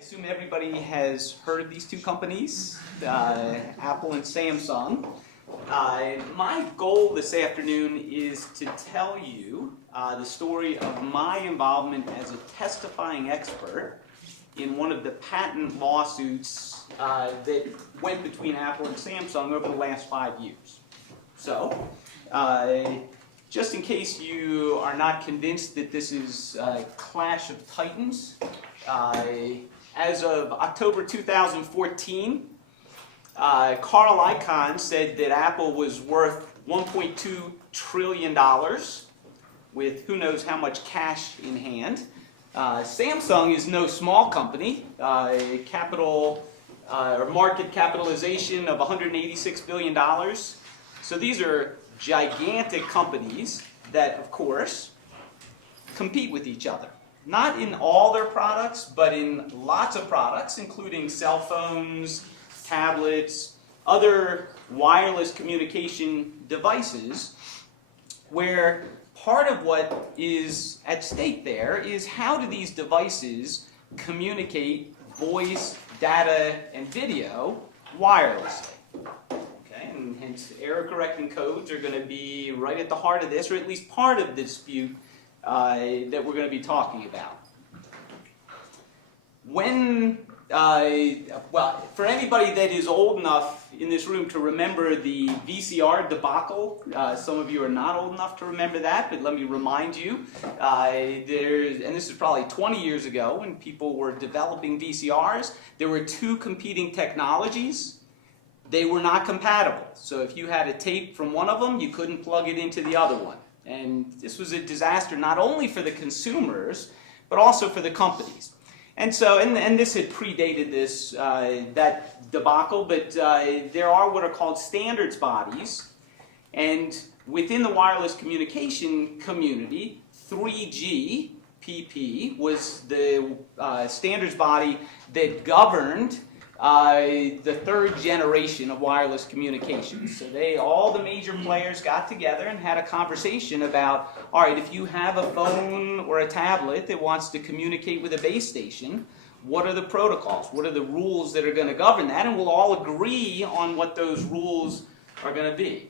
I assume everybody has heard of these two companies, Apple and Samsung. My goal this afternoon is to tell you the story of my involvement as a testifying expert in one of the patent lawsuits that went between Apple and Samsung over the last 5 years. So, just in case you are not convinced that this is a clash of titans, as of October 2014, Carl Icahn said that Apple was worth $1.2 trillion with who knows how much cash in hand. Samsung is no small company, capital or market capitalization of $186 billion. So these are gigantic companies that, of course, compete with each other. Not in all their products, but in lots of products, including cell phones, tablets, other wireless communication devices, where part of what is at stake there is how do these devices communicate voice, data, and video wirelessly. Okay, and hence error-correcting codes are going to be right at the heart of this, or at least part of the dispute that we're going to be talking about. When, well, for anybody that is old enough in this room to remember the VCR debacle, some of you are not old enough to remember that, but let me remind you, and this is probably 20 years ago when people were developing VCRs, there were two competing technologies. They were not compatible. So if you had a tape from one of them, you couldn't plug it into the other one. And this was a disaster not only for the consumers, but also for the companies. And so, and this had predated this, that debacle, but there are what are called standards bodies. And within the wireless communication community, 3GPP was the standards body that governed the third generation of wireless communications. So all the major players got together and had a conversation about, all right, if you have a phone or a tablet that wants to communicate with a base station, what are the protocols? What are the rules that are going to govern that? And we'll all agree on what those rules are going to be.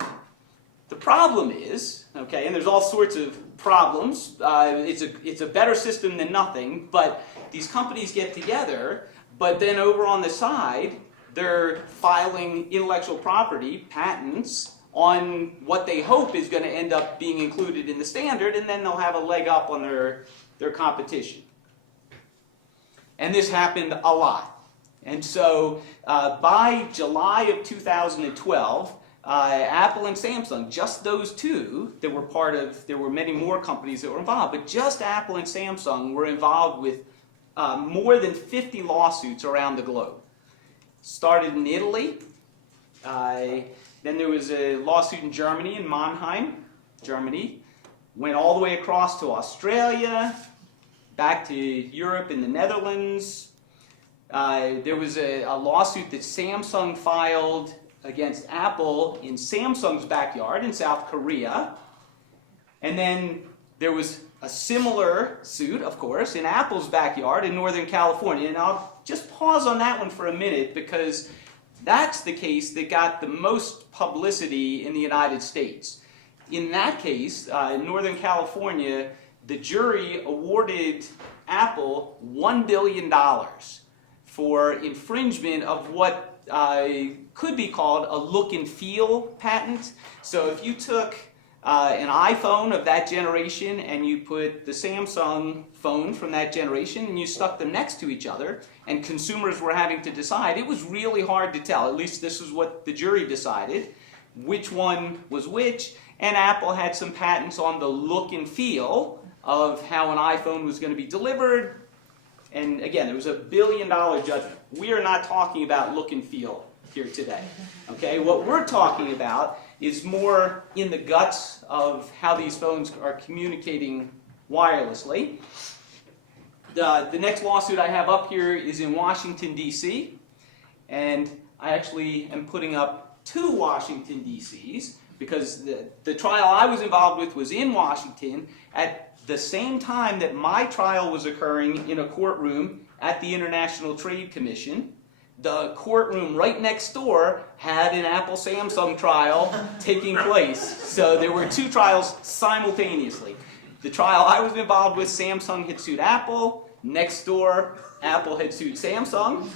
The problem is, okay, and there's all sorts of problems. It's a better system than nothing, but these companies get together. But then over on the side, they're filing intellectual property, patents, on what they hope is going to end up being included in the standard, and then they'll have a leg up on their competition. And this happened a lot. And so by July of 2012, Apple and Samsung, just those two that were part of, there were many more companies that were involved, but just Apple and Samsung were involved with more than 50 lawsuits around the globe. Started in Italy, then there was a lawsuit in Germany, in Mannheim, Germany, went all the way across to Australia, back to Europe in the Netherlands. There was a lawsuit that Samsung filed against Apple in Samsung's backyard in South Korea, and then there was a similar suit, of course, in Apple's backyard in Northern California. And I'll just pause on that one for a minute because that's the case that got the most publicity in the United States. In that case, in Northern California, the jury awarded Apple $1 billion for infringement of what could be called a look and feel patent. So if you took an iPhone of that generation and you put the Samsung phone from that generation and you stuck them next to each other and consumers were having to decide, it was really hard to tell, at least this is what the jury decided, which one was which, and Apple had some patents on the look and feel of how an iPhone was going to be delivered, and again, there was a $1 billion judgment. We are not talking about look and feel here today, okay? What we're talking about is more in the guts of how these phones are communicating wirelessly. The next lawsuit I have up here is in Washington, D.C., and I actually am putting up two Washington, D.C.s because the trial I was involved with was in Washington at the same time that my trial was occurring in a courtroom at the International Trade Commission. The courtroom right next door had an Apple-Samsung trial taking place. So there were two trials simultaneously. The trial I was involved with, Samsung had sued Apple. Next door, Apple had sued Samsung.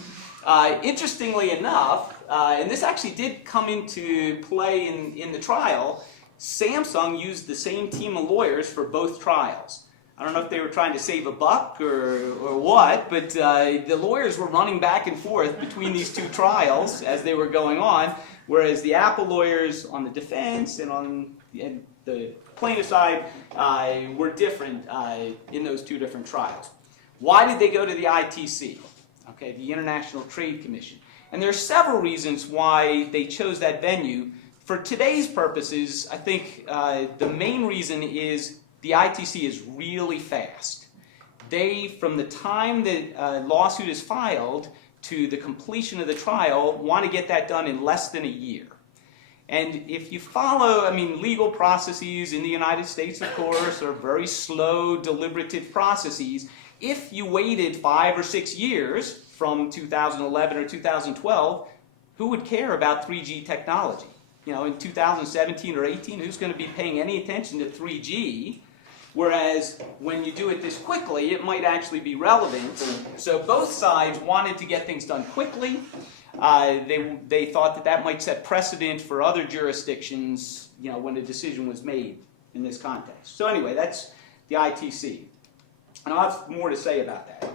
Interestingly enough, and this actually did come into play in the trial, Samsung used the same team of lawyers for both trials. I don't know if they were trying to save a buck or what, but the lawyers were running back and forth between these two trials as they were going on, whereas the Apple lawyers on the defense and on the plaintiff side were different in those two different trials. Why did they go to the ITC? Okay, the International Trade Commission. And there are several reasons why they chose that venue. For today's purposes, I think the main reason is the ITC is really fast. They, from the time that a lawsuit is filed to the completion of the trial, want to get that done in less than a year. And if you follow, legal processes in the United States, of course, are very slow, deliberative processes. If you waited 5 or 6 years from 2011 or 2012, who would care about 3G technology? In 2017 or 18, who's going to be paying any attention to 3G? Whereas when you do it this quickly, it might actually be relevant. So both sides wanted to get things done quickly. They thought that might set precedent for other jurisdictions, when a decision was made in this context. So anyway, that's the ITC. And I'll have more to say about that.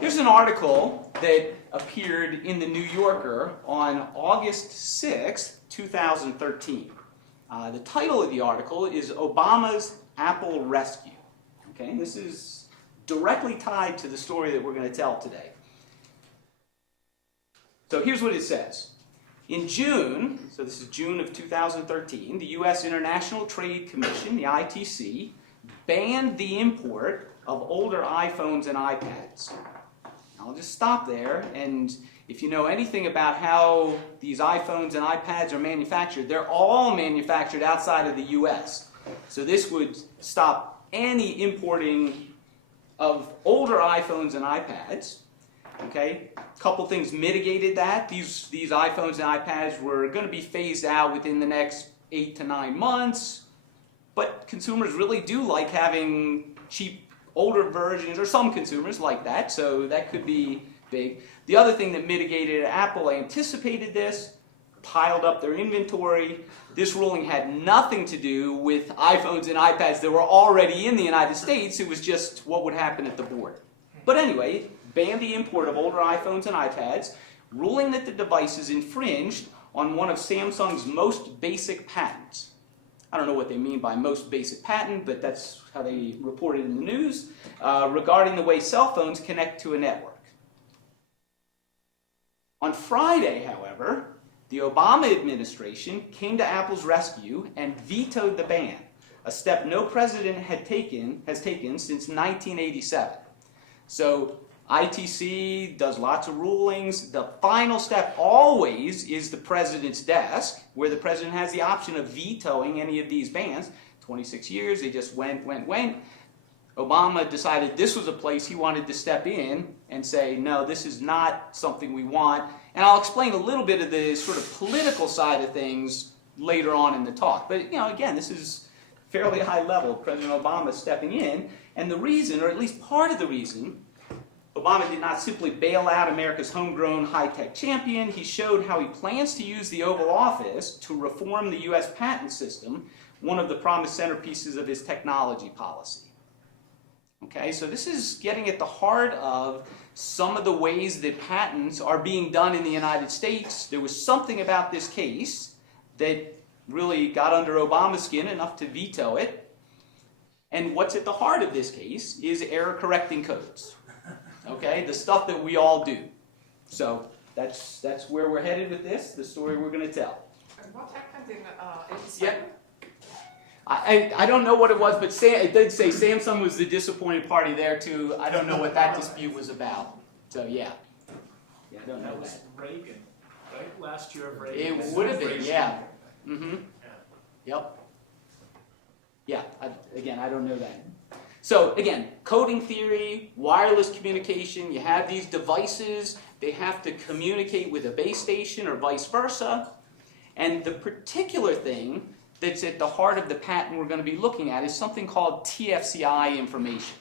Here's an article that appeared in the New Yorker on August 6, 2013. The title of the article is Obama's Apple Rescue. Okay, this is directly tied to the story that we're going to tell today. So here's what it says. In June, so this is June of 2013, the U.S. International Trade Commission, the ITC, banned the import of older iPhones and iPads. I'll just stop there, and if you know anything about how these iPhones and iPads are manufactured, they're all manufactured outside of the U.S. So this would stop any importing of older iPhones and iPads. Okay, a couple things mitigated that. These iPhones and iPads were going to be phased out within the next 8 to 9 months, but consumers really do like having cheap older versions, or some consumers like that, so that could be big. The other thing that mitigated, Apple anticipated this, piled up their inventory. This ruling had nothing to do with iPhones and iPads that were already in the United States. It was just what would happen at the border. But anyway, banned the import of older iPhones and iPads, ruling that the devices infringed on one of Samsung's most basic patents. I don't know what they mean by most basic patent, but that's how they reported in the news, regarding the way cell phones connect to a network. On Friday, however, the Obama administration came to Apple's rescue and vetoed the ban, a step no president has taken since 1987. So ITC does lots of rulings. The final step always is the president's desk, where the president has the option of vetoing any of these bans. 26 years, they just went. Obama decided this was a place he wanted to step in and say, no, this is not something we want. And I'll explain a little bit of the sort of political side of things later on in the talk. But, again, this is fairly high level. President Obama stepping in. And the reason, or at least part of the reason, Obama did not simply bail out America's homegrown high-tech champion. He showed how he plans to use the Oval Office to reform the U.S. patent system, one of the promised centerpieces of his technology policy. Okay, so this is getting at the heart of some of the ways that patents are being done in the United States. There was something about this case that really got under Obama's skin enough to veto it. And what's at the heart of this case is error-correcting codes. Okay, the stuff that we all do. So that's where we're headed with this, the story we're going to tell. And what happened in 87? Yeah. I don't know what it was, but it did say Samsung was the disappointed party there too. I don't know what that dispute was about. So yeah, I don't know that was that. Reagan, right? Last year of Reagan. It would have been, yeah. Mm-hmm. Yep. Yeah. Again, I don't know that. So again, coding theory, wireless communication, you have these devices, they have to communicate with a base station or vice versa. And the particular thing that's at the heart of the patent we're going to be looking at is something called TFCI information.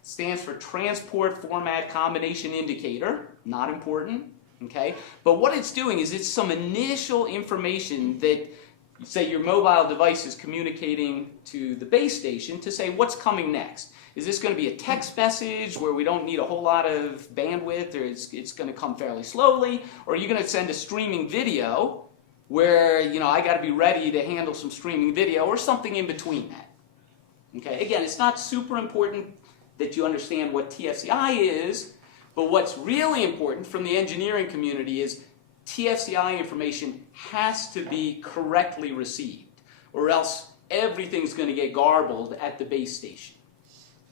It stands for Transport Format Combination Indicator, not important, okay? But what it's doing is it's some initial information that, say your mobile device is communicating to the base station to say what's coming next. Is this going to be a text message where we don't need a whole lot of bandwidth, or it's going to come fairly slowly? Or are you going to send a streaming video where, you know, I got to be ready to handle some streaming video, or something in between that? Okay, again, it's not super important that you understand what TFCI is, but what's really important from the engineering community is TFCI information has to be correctly received, or else everything's going to get garbled at the base station.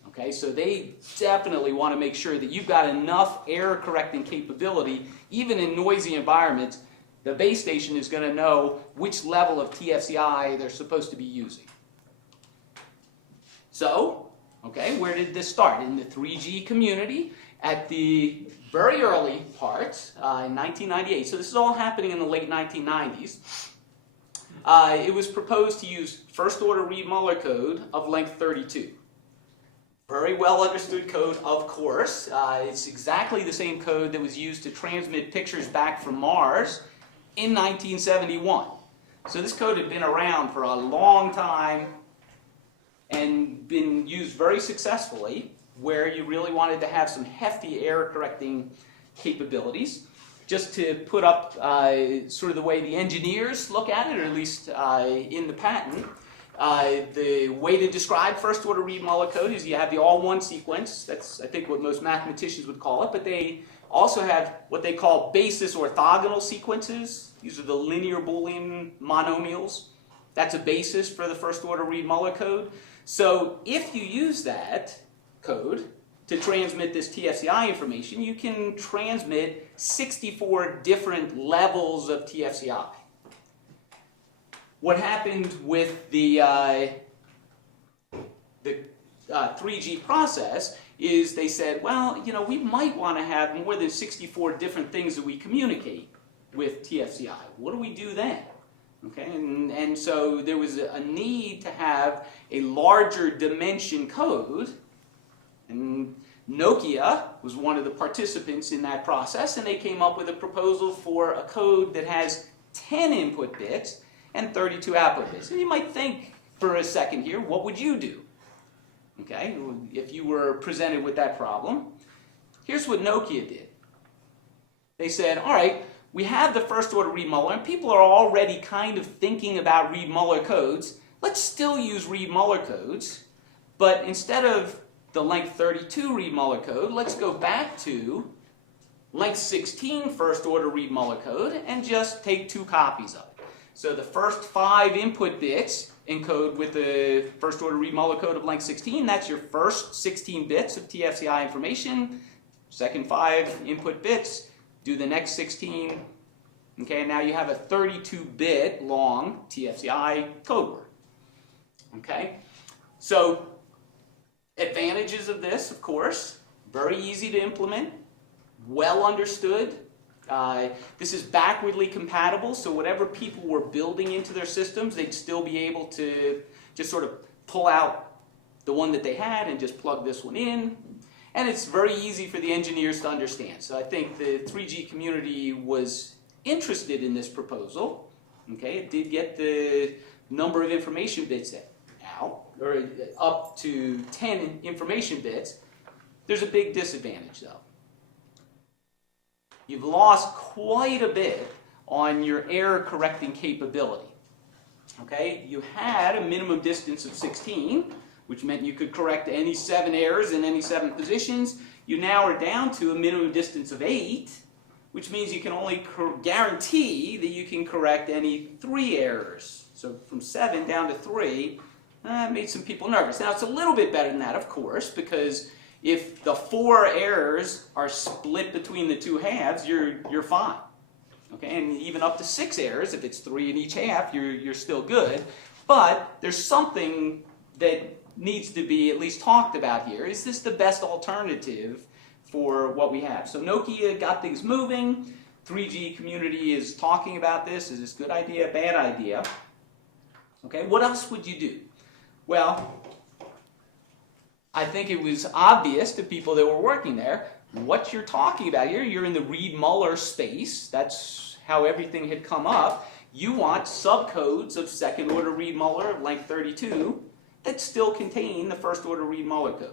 Okay, so they definitely want to make sure that you've got enough error correcting capability, even in noisy environments. The base station is going to know which level of TFCI they're supposed to be using. So, okay, where did this start? In the 3G community at the very early parts in 1998. So this is all happening in the late 1990s. It was proposed to use first order Reed-Muller code of length 32. Very well understood code, of course. It's exactly the same code that was used to transmit pictures back from Mars in 1971. So this code had been around for a long time and been used very successfully, where you really wanted to have some hefty error correcting capabilities. Just to put up sort of the way the engineers look at it, or at least in the patent, the way to describe first order Reed-Muller code is you have the all-one sequence. That's, I think, what most mathematicians would call it, but they also have what they call basis orthogonal sequences. These are the linear Boolean monomials. That's a basis for the first order Reed-Muller code. So if you use that code to transmit this TFCI information, you can transmit 64 different levels of TFCI. What happened with the 3G process is they said, well, you know, we might want to have more than 64 different things that we communicate with TFCI. What do we do then? Okay, and so there was a need to have a larger dimension code, and Nokia was one of the participants in that process, and they came up with a proposal for a code that has 10 input bits and 32 output bits. And you might think for a second here, what would you do? Okay, if you were presented with that problem. Here's what Nokia did. They said, all right, we have the first order Reed-Muller, and people are already kind of thinking about Reed-Muller codes. Let's still use Reed-Muller codes, but instead of the length 32 Reed-Muller code, let's go back to length 16 first order Reed-Muller code and just take 2 copies of it. So the first 5 input bits encode with the first order Reed-Muller code of length 16. That's your first 16 bits of TFCI information. Second 5 input bits, do the next 16. Okay, and now you have a 32-bit long TFCI code word. Okay, so advantages of this, of course, very easy to implement, well understood. This is backwardly compatible, so whatever people were building into their systems, they'd still be able to just sort of pull out the one that they had and just plug this one in. And it's very easy for the engineers to understand. So I think the 3G community was interested in this proposal. Okay, it did get the number of information bits out, or up to 10 information bits. There's a big disadvantage though. You've lost quite a bit on your error correcting capability. Okay, you had a minimum distance of 16, which meant you could correct any 7 errors in any 7 positions. You now are down to a minimum distance of 8, which means you can only guarantee that you can correct any 3 errors. So from 7 down to 3, made some people nervous. Now it's a little bit better than that, of course, because if the 4 errors are split between the 2 halves, you're fine. Okay, and even up to 6 errors, if it's 3 in each half, you're still good. But there's something that needs to be at least talked about here. Is this the best alternative for what we have? So Nokia got things moving. 3G community is talking about this. Is this a good idea, bad idea? Okay, what else would you do? Well, I think it was obvious to people that were working there what you're talking about here. You're in the Reed-Muller space. That's how everything had come up. You want subcodes of second-order Reed-Muller of length 32 that still contain the first-order Reed-Muller code.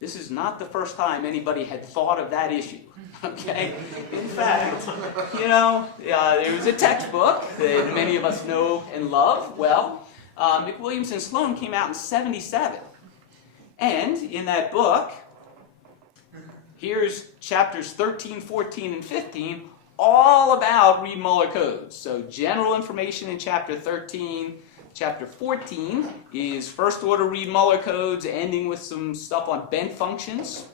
This is not the first time anybody had thought of that issue, okay? In fact, there was a textbook that many of us know and love. Well, McWilliams and Sloan came out in '77. And in that book, here's chapters 13, 14, and 15, all about Reed-Muller codes. So general information in chapter 13. Chapter 14 is first-order Reed-Muller codes, ending with some stuff on bent functions.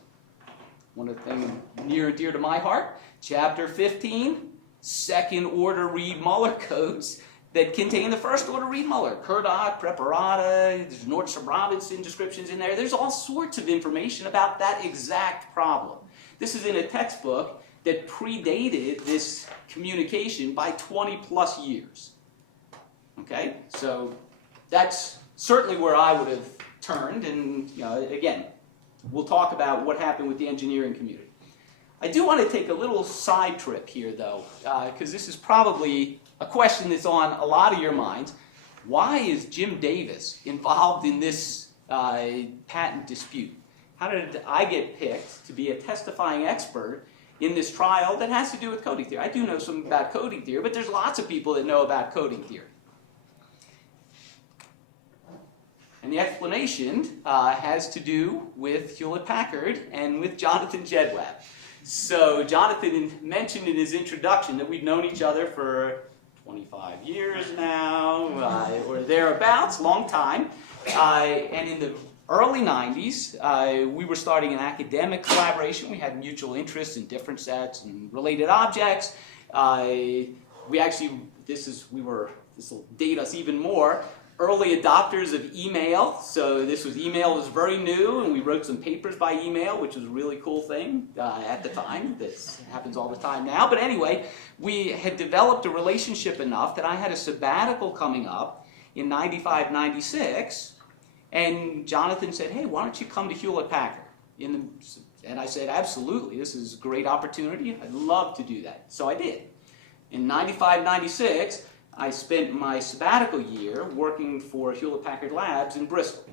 One of the things near and dear to my heart. Chapter 15, second-order Reed-Muller codes that contain the first-order Reed-Muller. Kurdot, Preparata, there's Nordstrom-Robinson descriptions in there. There's all sorts of information about that exact problem. This is in a textbook that predated this communication by 20-plus years. Okay, so that's certainly where I would have turned, and again, we'll talk about what happened with the engineering community. I do want to take a little side trip here, though, because this is probably a question that's on a lot of your minds. Why is Jim Davis involved in this patent dispute? How did I get picked to be a testifying expert in this trial that has to do with coding theory? I do know some about coding theory, but there's lots of people that know about coding theory. And the explanation has to do with Hewlett-Packard and with Johnathan Jedwab. So Johnathan mentioned in his introduction that we've known each other for 25 years now, or thereabouts, long time. And in the early 90s, we were starting an academic collaboration. We had mutual interests in different sets and related objects. This will date us even more. Early adopters of email, so email was very new, and we wrote some papers by email, which was a really cool thing at the time. This happens all the time now, but anyway, we had developed a relationship enough that I had a sabbatical coming up in '95, '96, and Johnathan said, "Hey, why don't you come to Hewlett-Packard?" And I said, "Absolutely, this is a great opportunity. I'd love to do that." So I did. In '95, '96. I spent my sabbatical year working for Hewlett-Packard Labs in Bristol.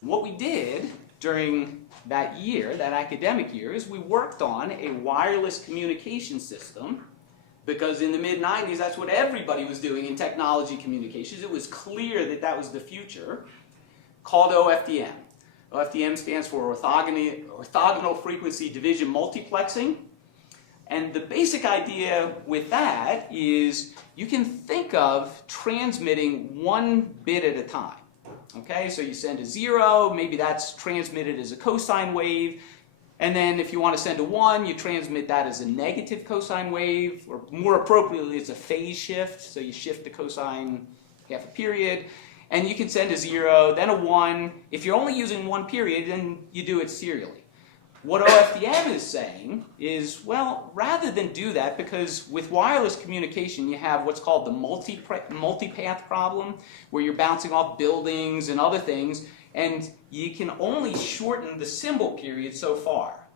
What we did during that year, that academic year, is we worked on a wireless communication system, because in the mid-90s, that's what everybody was doing in technology communications. It was clear that that was the future, called OFDM. OFDM stands for orthogonal frequency division multiplexing. And the basic idea with that is you can think of transmitting one bit at a time. Okay, so you send a 0, maybe that's transmitted as a cosine wave, and then if you want to send a 1, you transmit that as a negative cosine wave, or more appropriately, it's a phase shift, so you shift the cosine half a period, and you can send a 0, then a 1. If you're only using one period, then you do it serially. What OFDM is saying is, well, rather than do that, because with wireless communication you have what's called the multipath problem, where you're bouncing off buildings and other things, and you can only shorten the symbol period so far.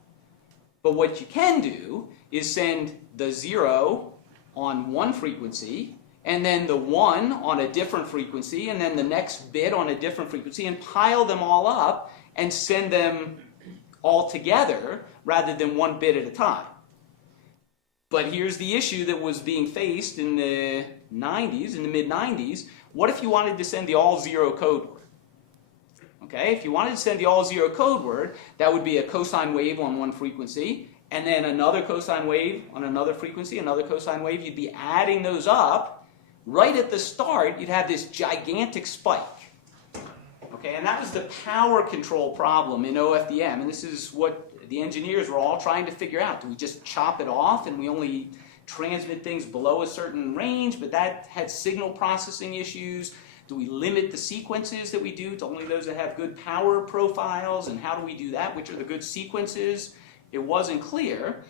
But what you can do is send the 0 on one frequency, and then the 1 on a different frequency, and then the next bit on a different frequency, and pile them all up and send them all together rather than one bit at a time. But here's the issue that was being faced in the 90s, in the mid-90s. What if you wanted to send the all-0 code word? Okay, if you wanted to send the all-0 code word, that would be a cosine wave on one frequency, and then another cosine wave on another frequency, another cosine wave. You'd be adding those up. Right at the start, you'd have this gigantic spike. Okay, and that was the power control problem in OFDM, and this is what the engineers were all trying to figure out. Do we just chop it off and we only transmit things below a certain range? But that had signal processing issues. Do we limit the sequences that we do to only those that have good power profiles? And how do we do that? Which are the good sequences? It wasn't clear.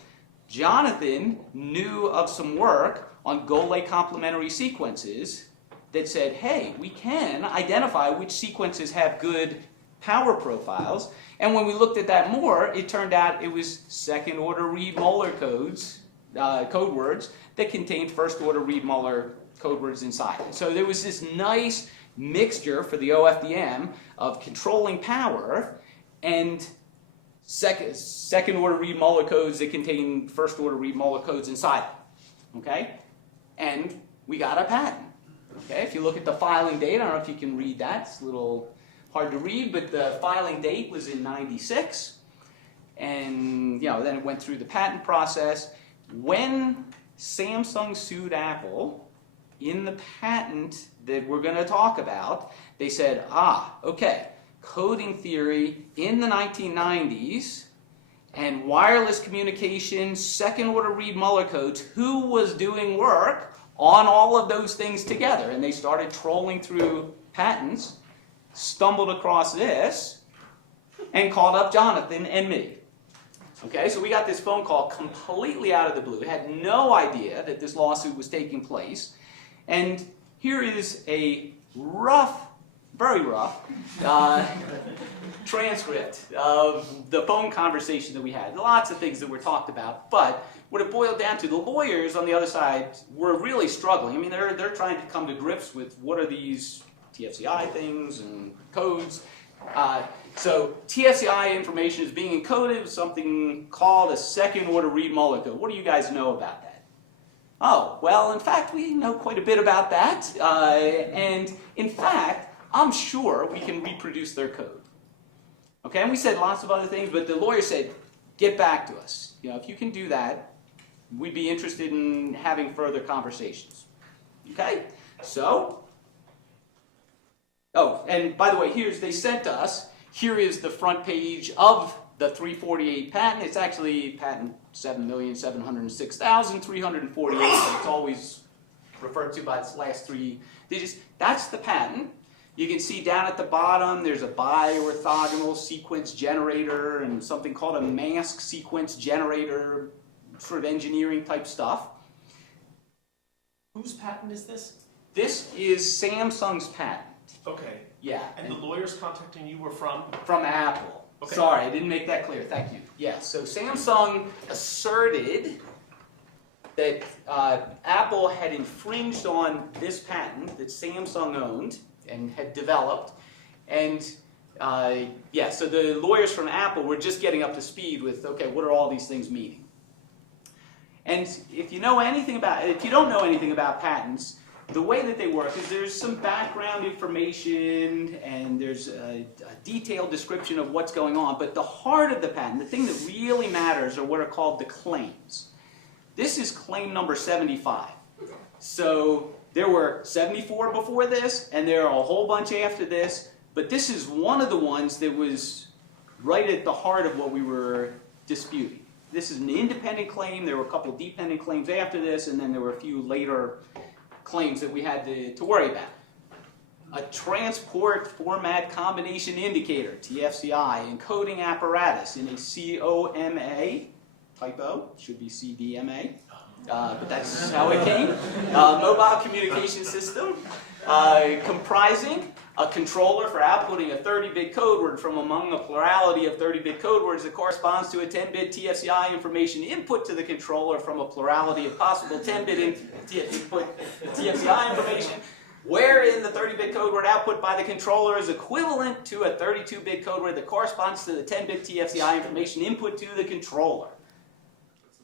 Johnathan knew of some work on Golay complementary sequences that said, hey, we can identify which sequences have good power profiles. And when we looked at that more, it turned out it was second-order Reed-Muller codes, code words, that contained first-order Reed-Muller code words inside it. So there was this nice mixture for the OFDM of controlling power and second-order Reed-Muller codes that contain first-order Reed-Muller codes inside it. Okay? And we got a patent. Okay? If you look at the filing date, I don't know if you can read that. It's a little hard to read, but the filing date was in '96. And then it went through the patent process. When Samsung sued Apple, in the patent that we're going to talk about, they said, okay, coding theory in the 1990s and wireless communication, second-order Reed-Muller codes, who was doing work on all of those things together? And they started trolling through patents, stumbled across this, and called up Johnathan and me. Okay, so we got this phone call completely out of the blue. Had no idea that this lawsuit was taking place. And here is a rough, very rough, transcript of the phone conversation that we had. Lots of things that were talked about, but what it boiled down to, the lawyers on the other side were really struggling. I mean, they're trying to come to grips with what are these TFCI things and codes. So TFCI information is being encoded with something called a second-order Reed-Muller code. What do you guys know about that? Oh, well, in fact, we know quite a bit about that. And in fact, I'm sure we can reproduce their code. Okay, and we said lots of other things, but the lawyer said, get back to us. If you can do that, we'd be interested in having further conversations. Okay, so, and by the way, they sent us, here is the front page of the 348 patent. It's actually patent 7,706,348, but it's always referred to by its last three digits. That's the patent. You can see down at the bottom there's a bi-orthogonal sequence generator and something called a mask sequence generator, sort of engineering type stuff. Whose patent is this? This is Samsung's patent. Okay. Yeah. And the lawyers contacting you were from? From Apple. Okay. Sorry, I didn't make that clear. Thank you. Yeah, so Samsung asserted that Apple had infringed on this patent that Samsung owned and had developed. And so the lawyers from Apple were just getting up to speed with, okay, what are all these things meaning? And if you don't know anything about patents, the way that they work is there's some background information and there's a detailed description of what's going on, but the heart of the patent, the thing that really matters, are what are called the claims. This is claim number 75. So there were 74 before this, and there are a whole bunch after this, but this is one of the ones that was right at the heart of what we were disputing. This is an independent claim. There were a couple of dependent claims after this, and then there were a few later claims that we had to worry about. A transport format combination indicator, TFCI, encoding apparatus in a COMA, typo, should be CDMA, but that's how it came. Mobile communication system, comprising a controller for outputting a 30-bit code word from among a plurality of 30-bit code words that corresponds to a 10-bit TFCI information input to the controller from a plurality of possible 10-bit input TFCI information, wherein the 30-bit code word output by the controller is equivalent to a 32-bit code word that corresponds to the 10-bit TFCI information input to the controller.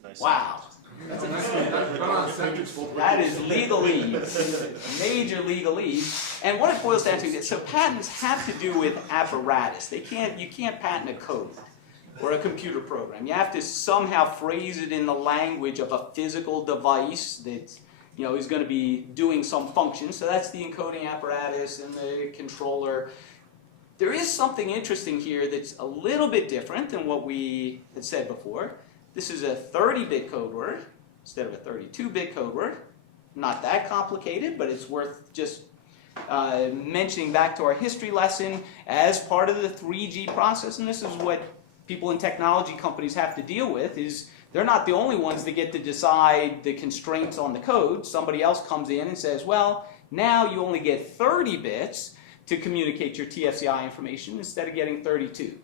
That's a nice Wow. That is legalese, major legalese. And what it boils down to is, so patents have to do with apparatus. You can't patent a code or a computer program. You have to somehow phrase it in the language of a physical device that is going to be doing some function. So that's the encoding apparatus and the controller. There is something interesting here that's a little bit different than what we had said before. This is a 30-bit code word instead of a 32-bit code word. Not that complicated, but it's worth just mentioning back to our history lesson, as part of the 3G process, and this is what people in technology companies have to deal with, is they're not the only ones that get to decide the constraints on the code. Somebody else comes in and says, well, now you only get 30 bits to communicate your TFCI information instead of getting 32.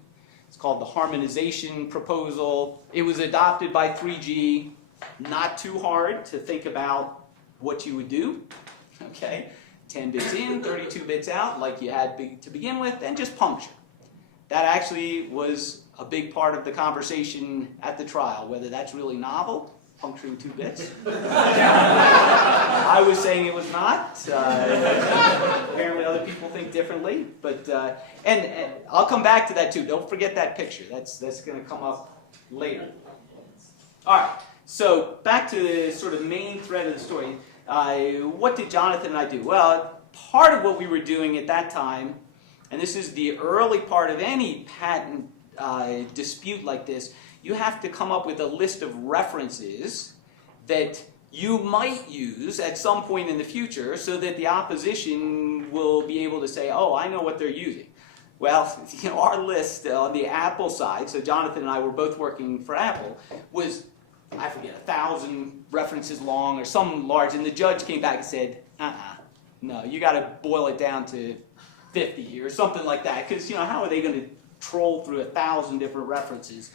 It's called the harmonization proposal. It was adopted by 3G. Not too hard to think about what you would do. Okay, 10 bits in, 32 bits out, like you had to begin with, and just puncture. That actually was a big part of the conversation at the trial, whether that's really novel, puncturing 2 bits. I was saying it was not. Apparently other people think differently. But and I'll come back to that too. Don't forget that picture. That's going to come up later. All right. So back to the sort of main thread of the story. What did Johnathan and I do? Well, part of what we were doing at that time, and this is the early part of any patent dispute like this, you have to come up with a list of references that you might use at some point in the future so that the opposition will be able to say, oh, I know what they're using. Well, our list on the Apple side, so Johnathan and I were both working for Apple, was, I forget, 1,000 references long or some large, and the judge came back and said, no, you got to boil it down to 50 or something like that, because how are they going to troll through 1,000 different references?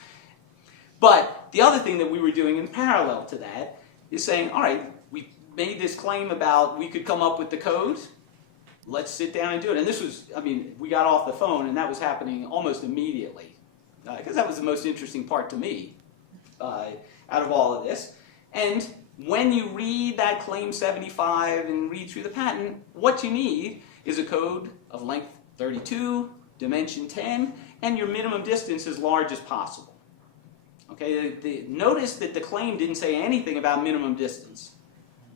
But the other thing that we were doing in parallel to that is saying, all right, we made this claim about we could come up with the code. Let's sit down and do it. And this was, we got off the phone, and that was happening almost immediately, because that was the most interesting part to me out of all of this. And when you read that claim 75 and read through the patent, what you need is a code of length 32, dimension 10, and your minimum distance as large as possible. Okay, notice that the claim didn't say anything about minimum distance.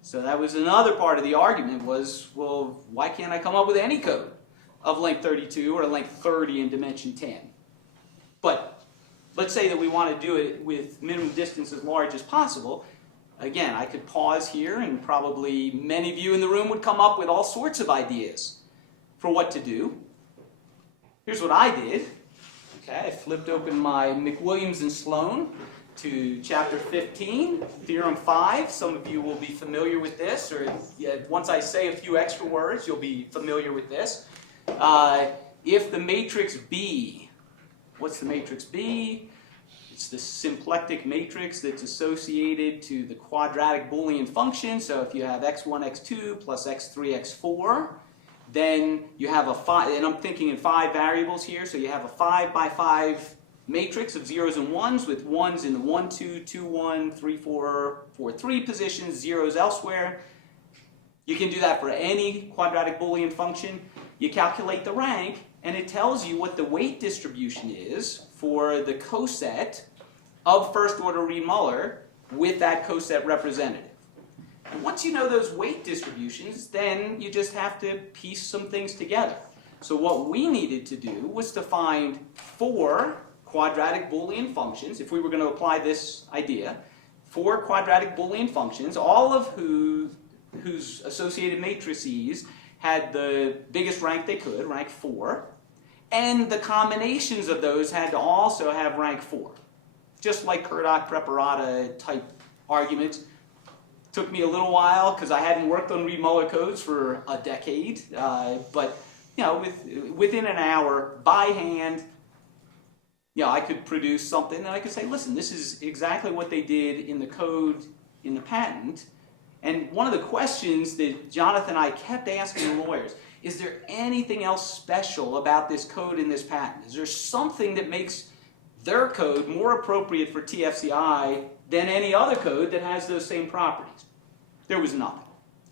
So that was another part of the argument was, well, why can't I come up with any code of length 32 or length 30 in dimension 10? But let's say that we want to do it with minimum distance as large as possible. Again, I could pause here, and probably many of you in the room would come up with all sorts of ideas for what to do. Here's what I did. Okay, I flipped open my McWilliams and Sloan to chapter 15, Theorem 5. Some of you will be familiar with this, or once I say a few extra words, you'll be familiar with this. If the matrix B, what's the matrix B? It's the symplectic matrix that's associated to the quadratic Boolean function. So if you have x1, x2 plus x3, x4, then you have a 5, and I'm thinking in 5 variables here, so you have a 5 by 5 matrix of zeros and ones with ones in the 1, 2, 2, 1, 3, 4, 4, 3 positions, zeros elsewhere. You can do that for any quadratic Boolean function. You calculate the rank, and it tells you what the weight distribution is for the coset of first order Reed-Muller with that coset representative. And once you know those weight distributions, then you just have to piece some things together. So what we needed to do was to find 4 quadratic Boolean functions, if we were going to apply this idea, 4 quadratic Boolean functions, all of whose associated matrices had the biggest rank they could, rank 4, and the combinations of those had to also have rank 4. Just like Kurdock preparata type arguments. Took me a little while because I hadn't worked on Reed-Muller codes for a decade, but within an hour, by hand, I could produce something and I could say, listen, this is exactly what they did in the code in the patent. And one of the questions that Johnathan and I kept asking the lawyers, is there anything else special about this code in this patent? Is there something that makes their code more appropriate for TFCI than any other code that has those same properties? There was nothing.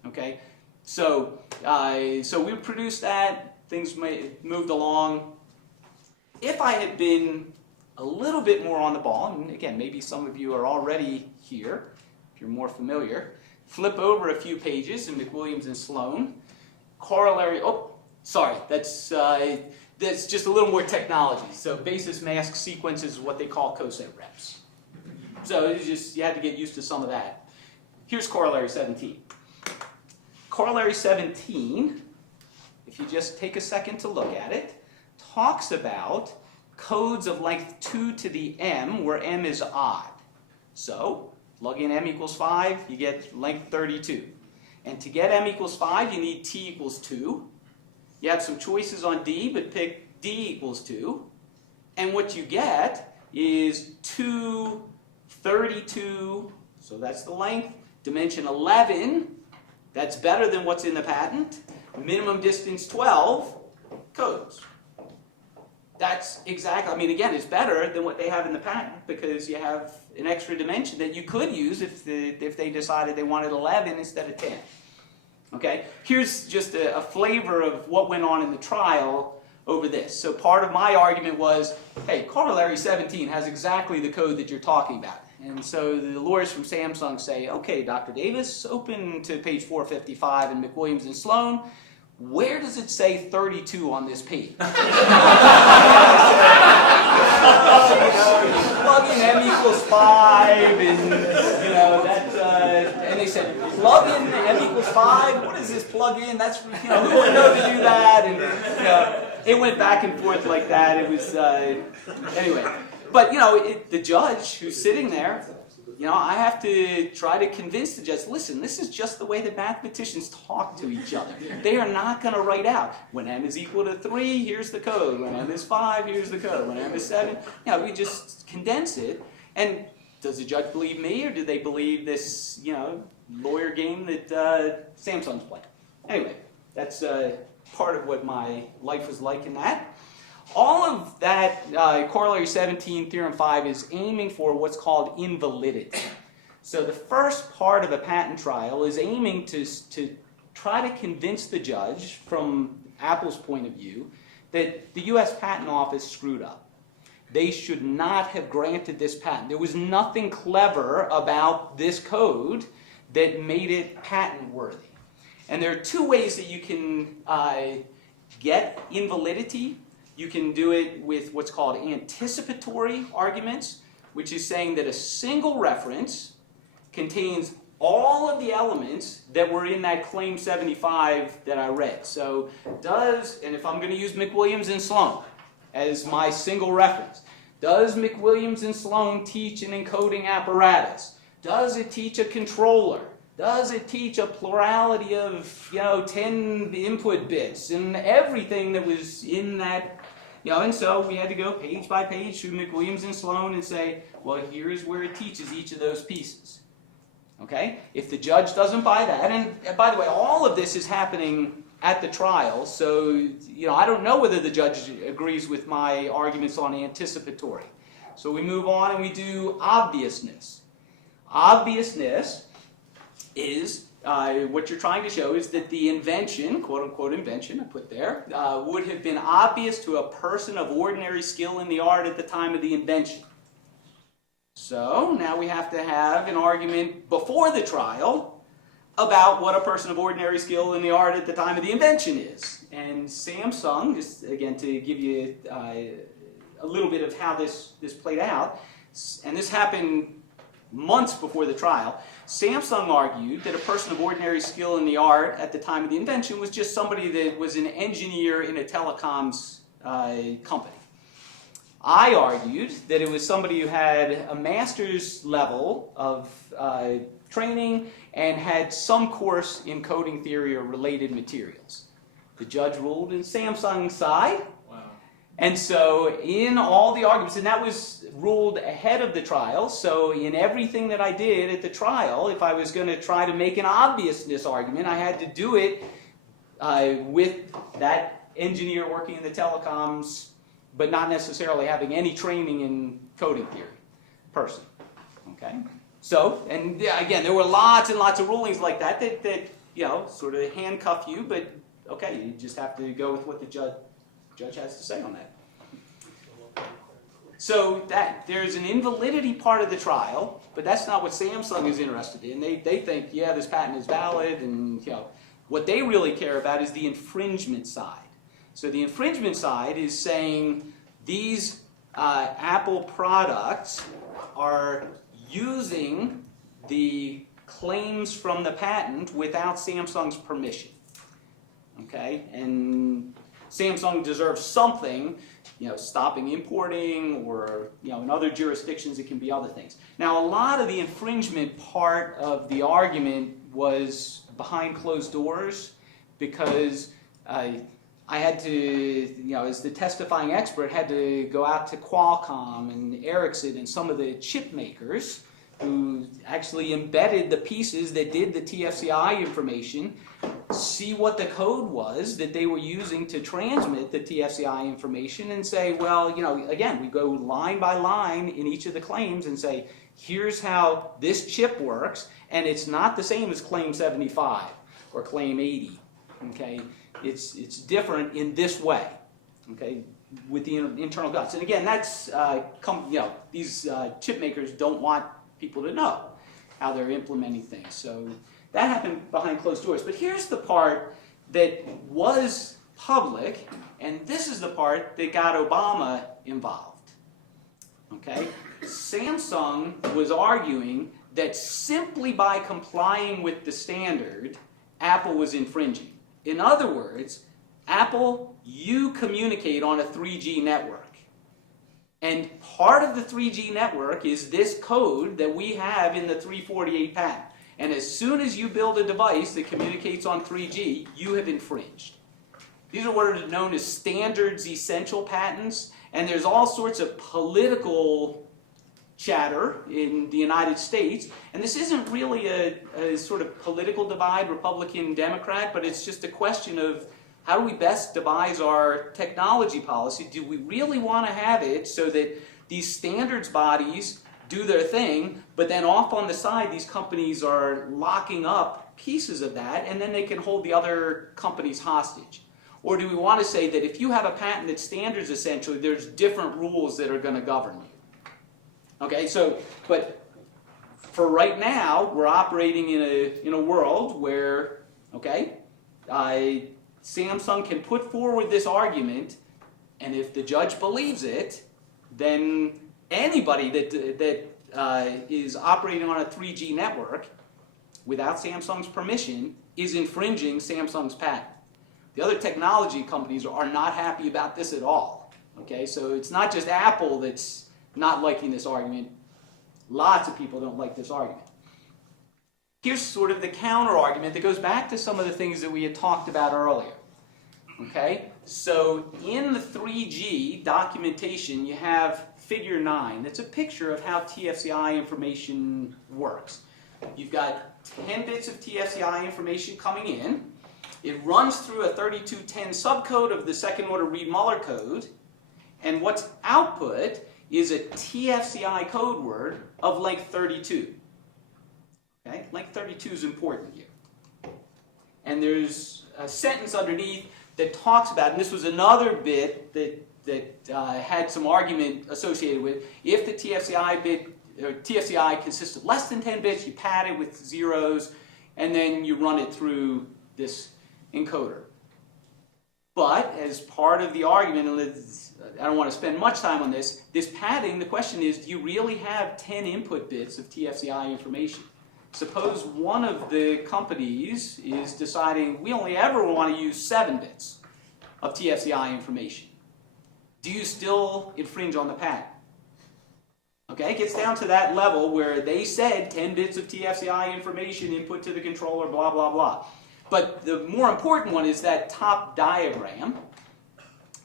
Okay, so we produced that. Things moved along. If I had been a little bit more on the ball, and again, maybe some of you are already here, if you're more familiar, flip over a few pages in McWilliams and Sloan. Corollary. Oh, sorry. That's just a little more technology. So basis mask sequences is what they call coset reps. So you had to get used to some of that. Here's Corollary 17. Corollary 17 if you just take a second to look at it, talks about codes of length 2 to the m, where m is odd. So, plug in m equals 5, you get length 32. And to get m equals 5, you need t equals 2. You have some choices on d, but pick d equals 2. And what you get is 2, 32, so that's the length, dimension 11, that's better than what's in the patent, minimum distance 12, codes. That's exactly, I mean, again, it's better than what they have in the patent because you have an extra dimension that you could use if they decided they wanted 11 instead of 10. Okay, here's just a flavor of what went on in the trial over this. So part of my argument was, hey, Corollary 17 has exactly the code that you're talking about. And so the lawyers from Samsung say, okay, Dr. Davis, open to page 455 in McWilliams and Sloan. Where does it say 32 on this page? Plug in m equals 5, and and they said, plug in m equals 5. What is this plug in? That's who would know to do that? And it went back and forth like that. It was anyway. But the judge who's sitting there. I have to try to convince the judge, listen, this is just the way that mathematicians talk to each other. They are not going to write out, when m is equal to 3, here's the code. When m is 5, here's the code. When m is 7, we just condense it. And does the judge believe me, or do they believe this, lawyer game that Samsung's playing? Anyway, that's part of what my life was like in that. All of that Corollary 17, Theorem 5 is aiming for what's called invalidity. So the first part of a patent trial is aiming to try to convince the judge, from Apple's point of view, that the US Patent Office screwed up. They should not have granted this patent. There was nothing clever about this code that made it patent worthy. And there are two ways that you can get invalidity. You can do it with what's called anticipatory arguments, which is saying that a single reference contains all of the elements that were in that claim 75 that I read. So and if I'm going to use McWilliams and Sloan as my single reference, does McWilliams and Sloan teach an encoding apparatus? Does it teach a controller? Does it teach a plurality of 10 input bits and everything that was in that? And so we had to go page by page through McWilliams and Sloan and say, well, here's where it teaches each of those pieces. Okay? If the judge doesn't buy that, and by the way, all of this is happening at the trial, so I don't know whether the judge agrees with my arguments on anticipatory. So we move on and we do obviousness. Obviousness is what you're trying to show is that the invention, quote-unquote invention, I put there, would have been obvious to a person of ordinary skill in the art at the time of the invention. So now we have to have an argument before the trial about what a person of ordinary skill in the art at the time of the invention is. And Samsung, just again to give you a little bit of how this played out, and this happened months before the trial, Samsung argued that a person of ordinary skill in the art at the time of the invention was just somebody that was an engineer in a telecoms company. I argued that it was somebody who had a master's level of training and had some course in coding theory or related materials. The judge ruled in Samsung's side. And so in all the arguments, and that was ruled ahead of the trial, so in everything that I did at the trial, if I was going to try to make an obviousness argument, I had to do it with that engineer working in the telecoms, but not necessarily having any training in coding theory person. Okay? So, and again, there were lots and lots of rulings like that sort of handcuff you, but okay, you just have to go with what the judge has to say on that. So there's an invalidity part of the trial, but that's not what Samsung is interested in. They think, yeah, this patent is valid, and what they really care about is the infringement side. So the infringement side is saying these Apple products are using the claims from the patent without Samsung's permission. okay? And Samsung deserves something, stopping importing, or, in other jurisdictions it can be other things. Now, a lot of the infringement part of the argument was behind closed doors, because I had to, as the testifying expert, had to go out to Qualcomm and Ericsson and some of the chip makers who actually embedded the pieces that did the TFCI information, see what the code was that they were using to transmit the TFCI information, and say, well, again, we go line by line in each of the claims and say, here's how this chip works, and it's not the same as claim 75 or claim 80, okay? It's different in this way, okay, with the internal guts. And again, that's, these chip makers don't want people to know how they're implementing things. So that happened behind closed doors. But here's the part that was public, and this is the part that got Obama involved. Okay? Samsung was arguing that simply by complying with the standard, Apple was infringing. In other words, Apple, you communicate on a 3G network. And part of the 3G network is this code that we have in the 348 patent. And as soon as you build a device that communicates on 3G, you have infringed. These are what are known as standards essential patents, and there's all sorts of political chatter in the United States. And this isn't really a sort of political divide, Republican, Democrat, but it's just a question of how do we best devise our technology policy? Do we really want to have it so that these standards bodies do their thing, but then off on the side, these companies are locking up pieces of that, and then they can hold the other companies hostage? Or do we want to say that if you have a patent that's standards essentially, there's different rules that are going to govern you? Okay, so, but for right now, we're operating in a world where, okay, Samsung can put forward this argument, and if the judge believes it, then anybody that is operating on a 3G network without Samsung's permission is infringing Samsung's patent. The other technology companies are not happy about this at all. Okay, so it's not just Apple that's not liking this argument. Lots of people don't like this argument. Here's sort of the counter argument that goes back to some of the things that we had talked about earlier. Okay, so in the 3G documentation, you have figure 9. That's a picture of how TFCI information works. You've got 10 bits of TFCI information coming in. It runs through a 3210 subcode of the second order Reed-Muller code, and what's output is a TFCI code word of length 32. Okay, length 32 is important here. And there's a sentence underneath that talks about, and this was another bit that had some argument associated with, if the TFCI bit, or TFCI consists of less than 10 bits, you pad it with zeros, and then you run it through this encoder. But as part of the argument, and I don't want to spend much time on this padding, the question is, do you really have 10 input bits of TFCI information? Suppose one of the companies is deciding we only ever want to use 7 bits of TFCI information. Do you still infringe on the patent? Okay, it gets down to that level where they said 10 bits of TFCI information input to the controller, blah, blah, blah. But the more important one is that top diagram.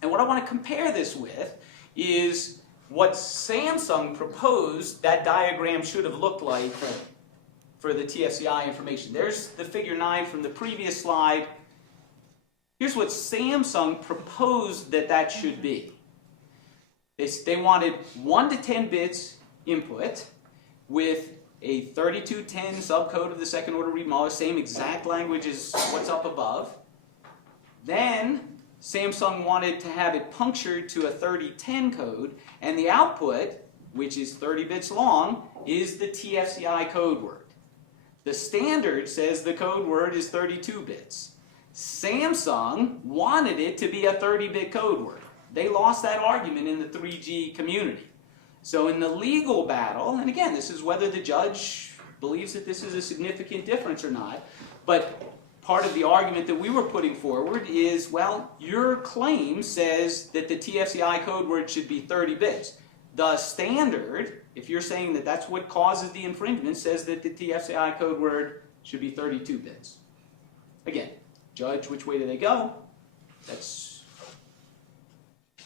And what I want to compare this with is what Samsung proposed that diagram should have looked like for the TFCI information. There's the figure 9 from the previous slide. Here's what Samsung proposed that should be. They wanted 1 to 10 bits input with a 3210 subcode of the second order Reed-Muller, same exact language as what's up above. Then Samsung wanted to have it punctured to a 3010 code, and the output, which is 30 bits long, is the TFCI code word. The standard says the code word is 32 bits. Samsung wanted it to be a 30-bit code word. They lost that argument in the 3G community. So in the legal battle, and again, this is whether the judge believes that this is a significant difference or not, but part of the argument that we were putting forward is, well, your claim says that the TFCI code word should be 30 bits. The standard, if you're saying that that's what causes the infringement, says that the TFCI code word should be 32 bits. Again, judge which way do they go. That's,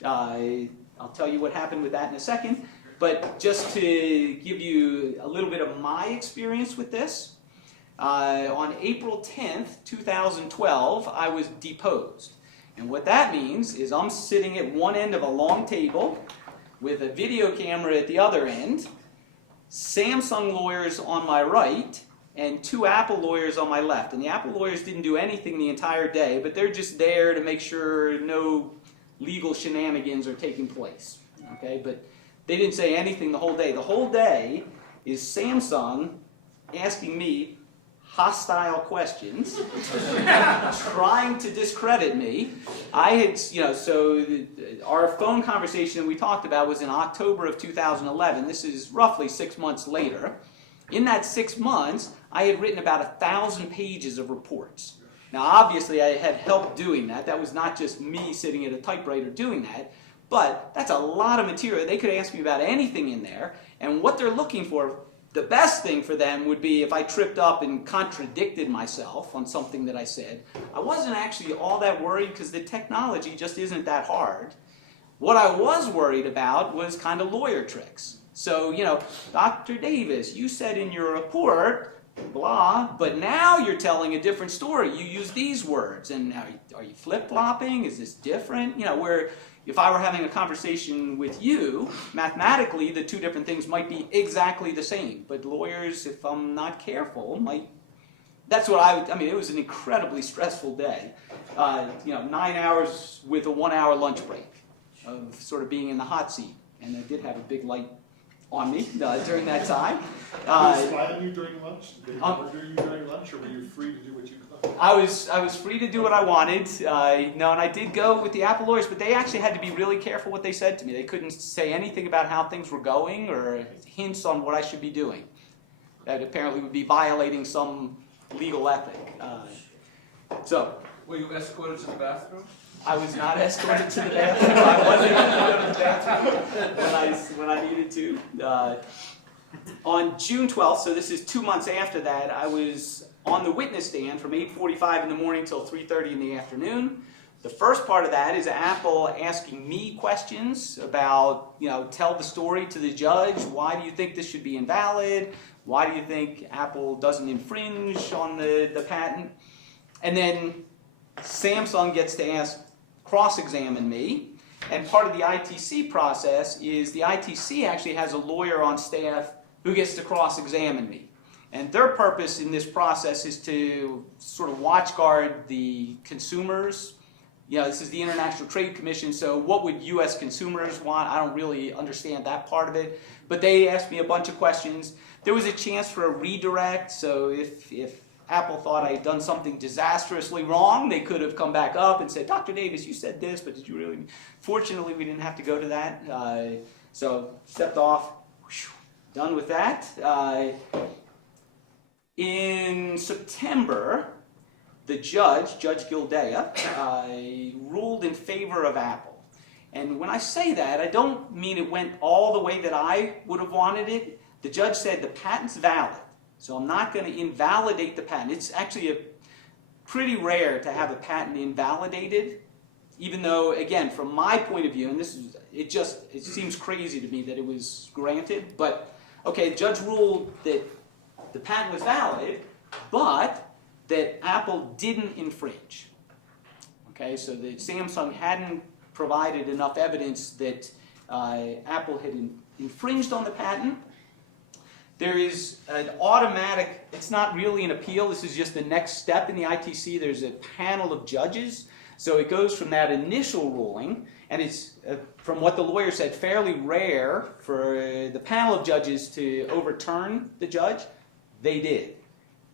I'll tell you what happened with that in a second. But just to give you a little bit of my experience with this, on April 10th, 2012, I was deposed. And what that means is I'm sitting at one end of a long table with a video camera at the other end, Samsung lawyers on my right, and 2 Apple lawyers on my left. And the Apple lawyers didn't do anything the entire day, but they're just there to make sure no legal shenanigans are taking place. Okay, but they didn't say anything the whole day. The whole day is Samsung asking me hostile questions, trying to discredit me. I had, so our phone conversation we talked about was in October of 2011. This is roughly 6 months later. In that 6 months, I had written about 1,000 pages of reports. Now, obviously, I had help doing that. That was not just me sitting at a typewriter doing that, but that's a lot of material. They could ask me about anything in there, and what they're looking for, the best thing for them would be if I tripped up and contradicted myself on something that I said. I wasn't actually all that worried because the technology just isn't that hard. What I was worried about was kind of lawyer tricks. So, Dr. Davis, you said in your report, blah, but now you're telling a different story. You use these words, and are you flip-flopping? Is this different? Where if I were having a conversation with you, mathematically, the 2 different things might be exactly the same. But lawyers, if I'm not careful, might. That's what I mean, it was an incredibly stressful day. 9 hours with a 1-hour lunch break of sort of being in the hot seat. And I did have a big light on me during that time. Did they spy on you during lunch? Did they monitor you during lunch, or were you free to do what you could? I was free to do what I wanted. And I did go with the Apple lawyers, but they actually had to be really careful what they said to me. They couldn't say anything about how things were going or hints on what I should be doing. That apparently would be violating some legal ethic. Were you escorted to the bathroom? I was not escorted to the bathroom. I wasn't able to go to the bathroom when I needed to. On June 12th, so this is 2 months after that, I was on the witness stand from 8:45 in the morning till 3:30 in the afternoon. The first part of that is Apple asking me questions about, tell the story to the judge. Why do you think this should be invalid? Why do you think Apple doesn't infringe on the patent? And then Samsung gets to cross-examine me. And part of the ITC process is the ITC actually has a lawyer on staff who gets to cross-examine me. And their purpose in this process is to sort of watchguard the consumers. This is the International Trade Commission, so what would U.S. consumers want? I don't really understand that part of it. But they asked me a bunch of questions. There was a chance for a redirect, so if Apple thought I had done something disastrously wrong, they could have come back up and said, Dr. Davis, you said this, but did you really? Fortunately, we didn't have to go to that. So stepped off, done with that. In September, the Judge Gildea, ruled in favor of Apple. And when I say that, I don't mean it went all the way that I would have wanted it. The judge said the patent's valid. So I'm not going to invalidate the patent. It's actually pretty rare to have a patent invalidated, even though, again, from my point of view, and it seems crazy to me that it was granted, but okay, the judge ruled that the patent was valid, but that Apple didn't infringe. Okay, so that Samsung hadn't provided enough evidence that Apple had infringed on the patent. There is an automatic, it's not really an appeal, this is just the next step in the ITC. There's a panel of judges. So it goes from that initial ruling, and it's, from what the lawyer said, fairly rare for the panel of judges to overturn the judge. They did,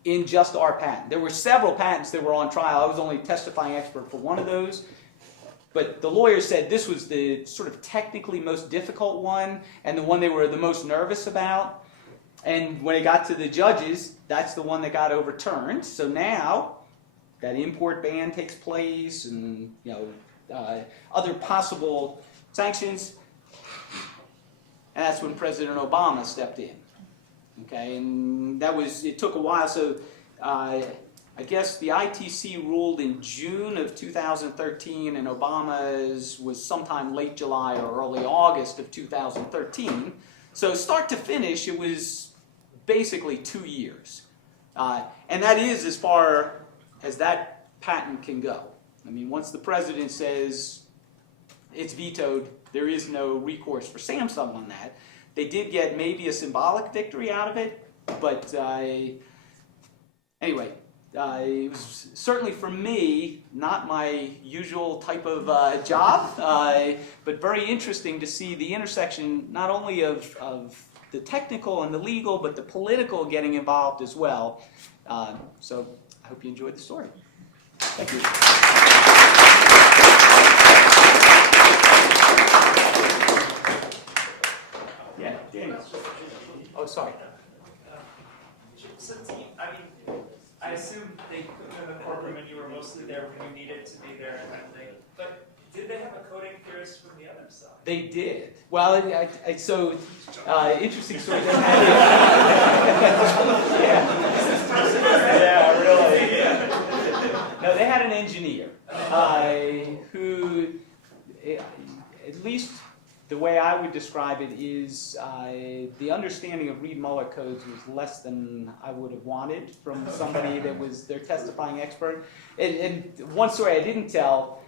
in just our patent. There were several patents that were on trial. I was only testifying expert for one of those. But the lawyer said this was the sort of technically most difficult one, and the one they were the most nervous about. And when it got to the judges, that's the one that got overturned. So now, that import ban takes place, and other possible sanctions. And that's when President Obama stepped in. Okay, and it took a while. So I guess the ITC ruled in June of 2013, and Obama's was sometime late July or early August of 2013. So start to finish, it was basically 2 years. And that is as far as that patent can go. I mean, once the president says it's vetoed, there is no recourse for Samsung on that. They did get maybe a symbolic victory out of it, but anyway, it was certainly for me not my usual type of job, but very interesting to see the intersection not only of the technical and the legal, but the political getting involved as well. So I hope you enjoyed the story. Thank you. Yeah, Daniel. Oh, sorry. So, I assume they put you in the courtroom and you were mostly there when you needed to be there and everything. But did they have a coding theorist from the other side? They did. Well, interesting story. Yeah, really. No, they had an engineer who, at least the way I would describe it is the understanding of Reed-Muller codes was less than I would have wanted from somebody that was their testifying expert. And one story I didn't tell,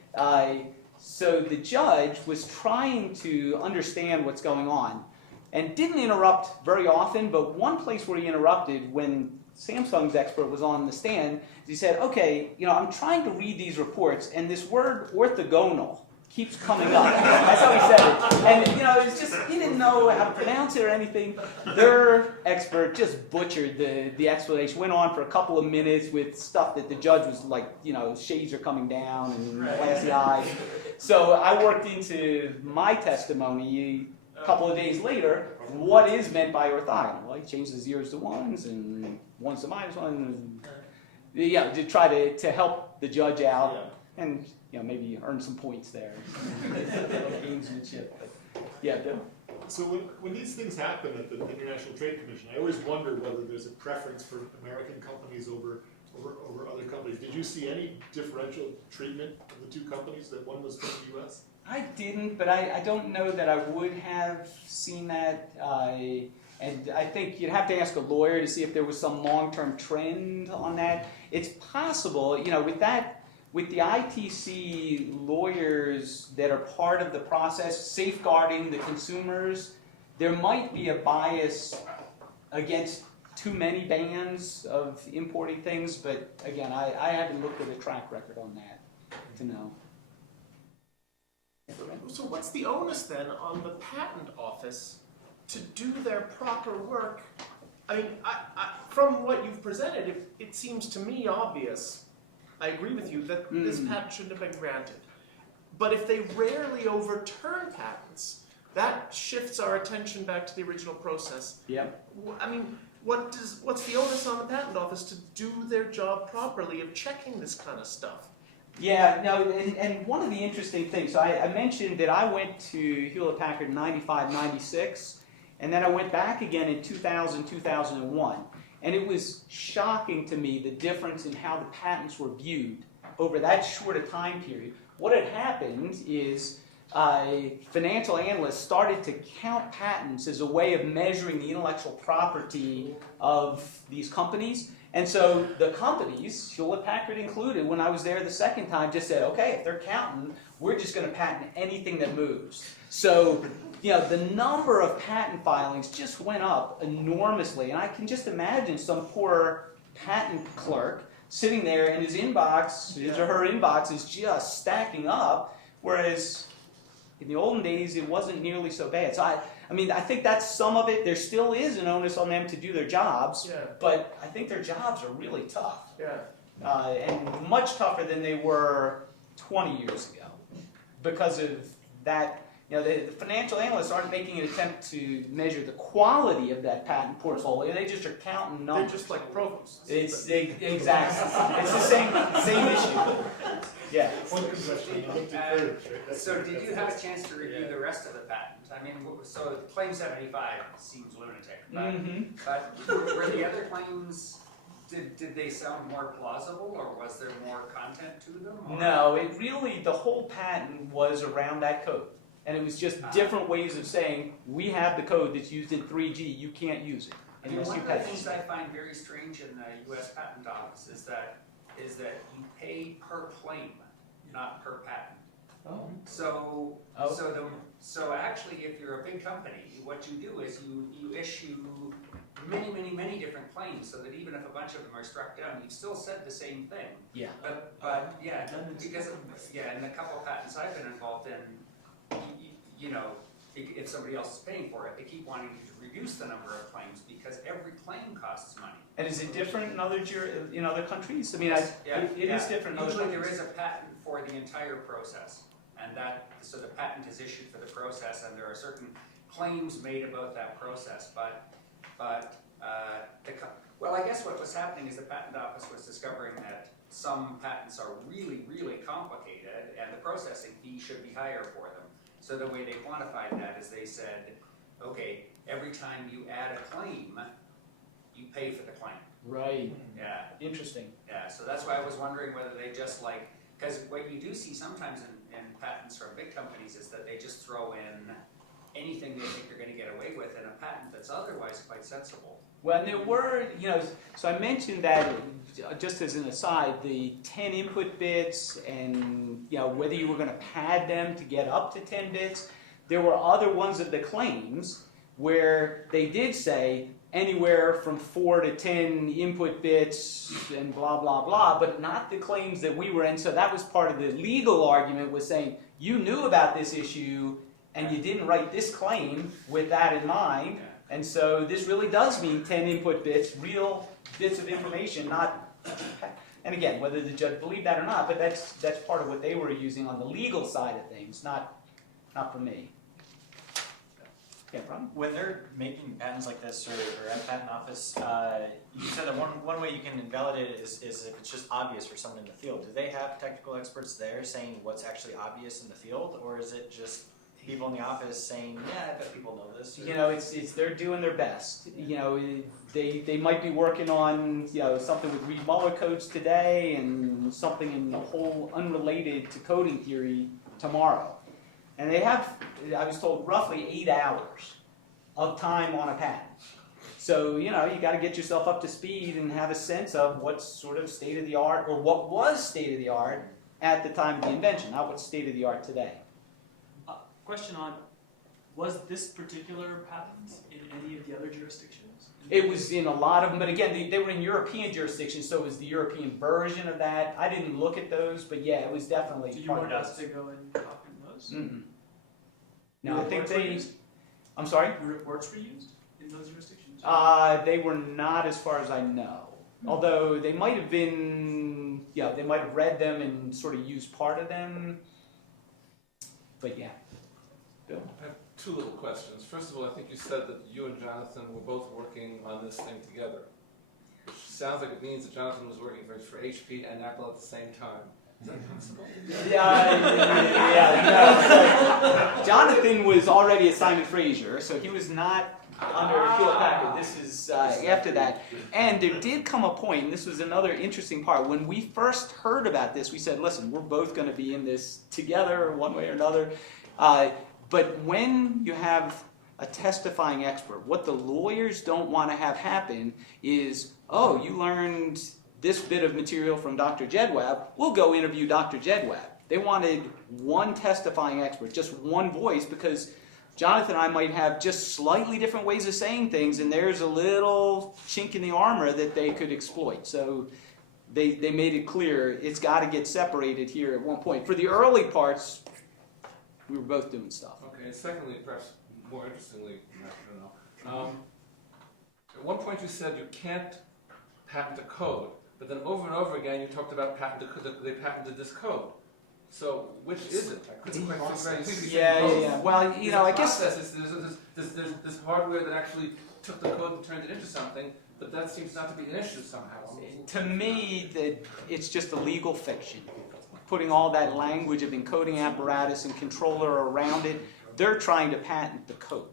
so the judge was trying to understand what's going on and didn't interrupt very often, but one place where he interrupted when Samsung's expert was on the stand, he said, okay, I'm trying to read these reports and this word orthogonal keeps coming up. That's how he said it. And, it's just, he didn't know how to pronounce it or anything. Their expert just butchered the explanation. Went on for a couple of minutes with stuff that the judge was like, shades are coming down and glassy eyes. So I worked into my testimony a couple of days later, what is meant by orthogonal? Well, he changed the zeros to ones and ones to minus one. To try to help the judge out. And maybe earn some points there. Gamesmanship. Yeah, Bill? So when these things happen at the International Trade Commission, I always wonder whether there's a preference for American companies over other companies. Did you see any differential treatment of the two companies, that one was from the U.S.? I didn't, but I don't know that I would have seen that. And I think you'd have to ask a lawyer to see if there was some long-term trend on that. It's possible, with the ITC lawyers that are part of the process, safeguarding the consumers, there might be a bias against too many bans of importing things, but again, I haven't looked at a track record on that to know. So what's the onus then on the patent office to do their proper work? I mean, from what you've presented, it seems to me obvious. I agree with you that this patent shouldn't have been granted. But if they rarely overturn patents, that shifts our attention back to the original process. Yep. I mean, what's the onus on the patent office to do their job properly of checking this kind of stuff? Yeah, no, and one of the interesting things, so I mentioned that I went to Hewlett-Packard in 95, 96, and then I went back again in 2000, 2001. And it was shocking to me the difference in how the patents were viewed over that short a time period. What had happened is financial analysts started to count patents as a way of measuring the intellectual property of these companies. And so the companies, Hewlett-Packard included, when I was there the second time, just said, okay, if they're counting, we're just going to patent anything that moves. So the number of patent filings just went up enormously. And I can just imagine some poor patent clerk sitting there and his inbox, his or her inbox, is just stacking up, whereas in the olden days, it wasn't nearly so bad. So I think that's some of it. There still is an onus on them to do their jobs, but I think their jobs are really tough. And much tougher than they were 20 years ago because of that You know, the financial analysts aren't making an attempt to measure the quality of that patent portfolio. They just are counting numbers. They're just like provosts. Exactly. It's the same issue. Yeah. One question. So did you have a chance to review the rest of the patent? I mean, so claim 75 seems lunatic, but were the other claims, did they sound more plausible, or was there more content to them? Or? No, it really, the whole patent was around that code. And it was just different ways of saying, we have the code that's used in 3G, you can't use it I mean, unless one you of the patch things it. I find very strange in the U.S. Patent Office is that you pay per claim, not per patent. Oh. So actually, if you're a big company, what you do is you issue many different claims, so that even if a bunch of them are struck down, you've still said the same thing. Yeah. But yeah, because in a couple of patents I've been involved in, you know, if somebody else is paying for it, they keep wanting to reduce the number of claims because every claim costs money. And is it different in other countries? I mean, it is different in other Usually countries. there is a patent for the entire process, and so the patent is issued for the process, and there are certain claims made about that process. Well, I guess what was happening is the patent office was discovering that some patents are really complicated, and the processing fee should be higher for them. So the way they quantified that is they said, okay, every time you add a claim, you pay for the claim. Right. Yeah. Interesting. Yeah, so that's why I was wondering whether they just because what you do see sometimes in patents from big companies is that they just throw in anything they think they're going to get away with in a patent that's otherwise quite sensible. Well, and there were, so I mentioned that, just as an aside, the 10 input bits and, whether you were going to pad them to get up to 10 bits. There were other ones of the claims where they did say anywhere from 4 to 10 input bits and blah, blah, blah, but not the claims that we were in. So that was part of the legal argument, was saying you knew about this issue and you didn't write this claim with that in mind. And so this really does mean 10 input bits, real bits of information, not, and again, whether the judge believed that or not, but that's part of what they were using on the legal side of things, not for me. Yeah, problem? When they're making patents like this or at patent office, you said that one way you can invalidate it is if it's just obvious for someone in the field. Do they have technical experts there saying what's actually obvious in the field, or is it just people in the office saying, yeah, I bet people know this? It's they're doing their best. They might be working on something with Reed-Muller codes today and something in the whole unrelated to coding theory tomorrow. And they have, I was told, roughly 8 hours of time on a patent. So, you got to get yourself up to speed and have a sense of what's sort of state of the art, or what was state of the art at the time of the invention, not what's state of the art today. Question on, was this particular patent in any of the other jurisdictions? It was in a lot of them, but again, they were in European jurisdictions, so it was the European version of that. I didn't look at those, but yeah, it was definitely So you part weren't of asked those. to go and copy those? Mm-mm. No, Your I think reports were they. used? I'm sorry. The reports were used in those jurisdictions? They were not, as far as I know. Although they might have been, they might have read them and sort of used part of them. But yeah. Bill? I have 2 little questions. First of all, I think you said that you and Johnathan were both working on this thing together, which sounds like it means that Johnathan was working for HP and Apple at the same time. Is that possible? Yeah. Johnathan was already at Simon Fraser, so he was not under Hewlett Packard. This is after that. And there did come a point, and this was another interesting part, when we first heard about this, we said, listen, we're both going to be in this together one way or another. But when you have a testifying expert, what the lawyers don't want to have happen is, oh, you learned this bit of material from Dr. Jedwab, we'll go interview Dr. Jedwab. They wanted one testifying expert, just one voice, because Johnathan and I might have just slightly different ways of saying things, and there's a little chink in the armor that they could exploit. So they made it clear it's got to get separated here at one point. For the early parts, we were both doing stuff. Okay, and secondly, perhaps more interestingly, I don't know. At one point you said you can't patent a code, but then over and over again you talked about they patented this code. So which is it? Yeah. Well, you know, I guess. There's this hardware that actually took the code and turned it into something, but that seems not to be an issue somehow. To me, it's just a legal fiction. Putting all that language of encoding apparatus and controller around it, they're trying to patent the code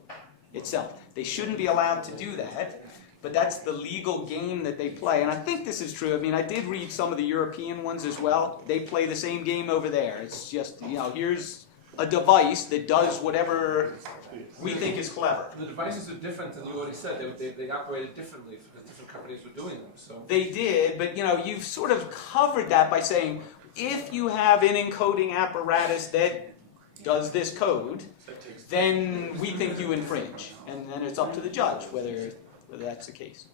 itself. They shouldn't be allowed to do that, but that's the legal game that they play. And I think this is true. I mean, I did read some of the European ones as well. They play the same game over there. It's just, you know, here's a device that does whatever we think is clever. The devices are different than you already said. They operated differently because different companies were doing them. So They did, but you know, you've sort of covered that by saying, if you have an encoding apparatus that does this code, then we think you infringe. And then it's up to the judge whether that's the case.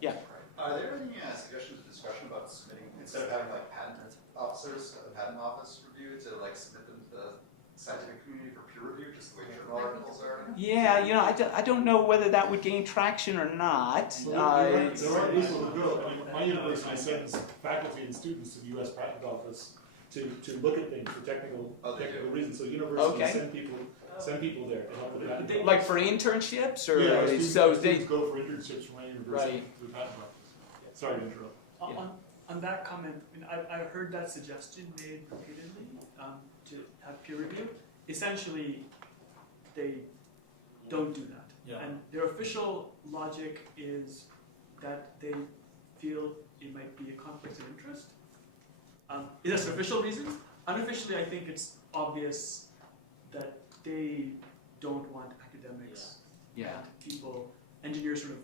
Yeah. Are there any suggestions or discussion about submitting, instead of having like patent officers at the patent office review, to like submit them to the scientific community for peer review, just the way journal articles are? Yeah, you know, I don't know whether that would gain traction or not. There are people who do it. I mean, my university sends faculty and students to the U.S. Patent Office to look at things for technical reasons. So universities send people there to help with that. Like for internships, or Yeah, they go for internships from my university Right. to the patent office. Sorry to interrupt. On that comment, I mean, I heard that suggestion made repeatedly to have peer review. Essentially, they don't do that. Yeah. And their official logic is that they feel it might be a conflict of interest. Is that official reason? Unofficially, I think it's obvious that they don't want academics and people, engineers sort of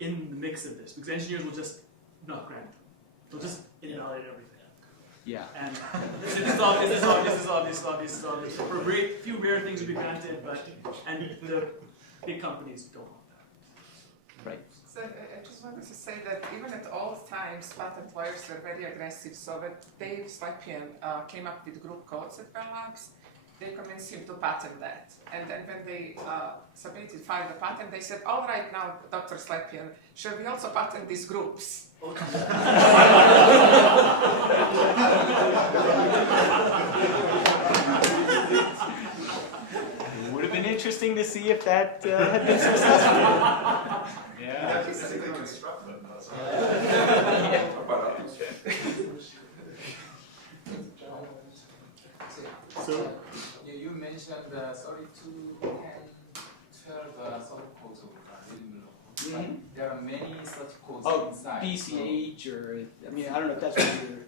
in the mix of this, because engineers will just not grant them. They'll just invalidate everything. Yeah. And this is obvious. For few rare things would be granted, and the big companies don't want that. Right. So I just wanted to say that even at old times, patent lawyers were very aggressive. So when Dave Slepian came up with group codes at Bell Labs, they convinced him to patent that. And then when they filed the patent, they said, all right, now, Dr. Slepian, should we also patent these groups? It would have been interesting to see if that had been successful. Yeah, physically construct them. So, you mentioned 32 and 12 subcodes of Reed-Muller. Mhm. There are many such codes Oh, inside. BCH, or I mean, I don't know if that's what you're.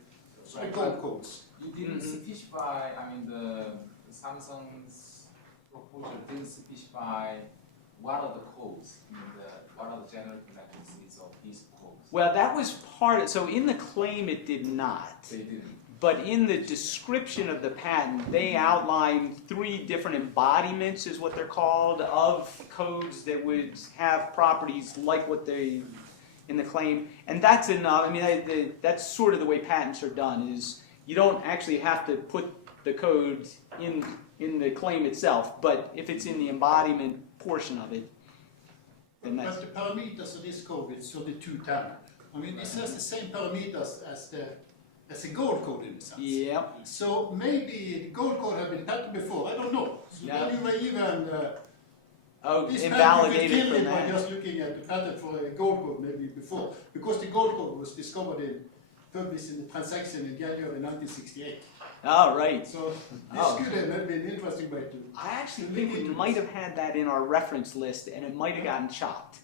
Right, Code codes. You didn't Mhm. specify, I mean, the Samsung's proposal didn't specify what are the codes, I mean, what are the general connectivities of these codes. Well, that was part. So in the claim, it did not. They didn't. But in the description of the patent, they outline 3 different embodiments, is what they're called, of codes that would have properties like what they in the claim. And that's enough. I mean, that's sort of the way patents are done. Is you don't actually have to put the code in the claim itself, but if it's in the embodiment portion of it, then that's. But the parameters of this code is 3210. I mean, it has the same parameters as a gold code in a sense. Yep. So maybe the gold code have been patented before, I don't know. So then you may even this invalidated patent from will kill it by that. just looking at the patent for a gold code maybe before. Because the gold code was published in the transaction in January 1968. Oh, right. So this could have been an interesting way to. I actually think we might have had that in our reference list, and it might have gotten chopped.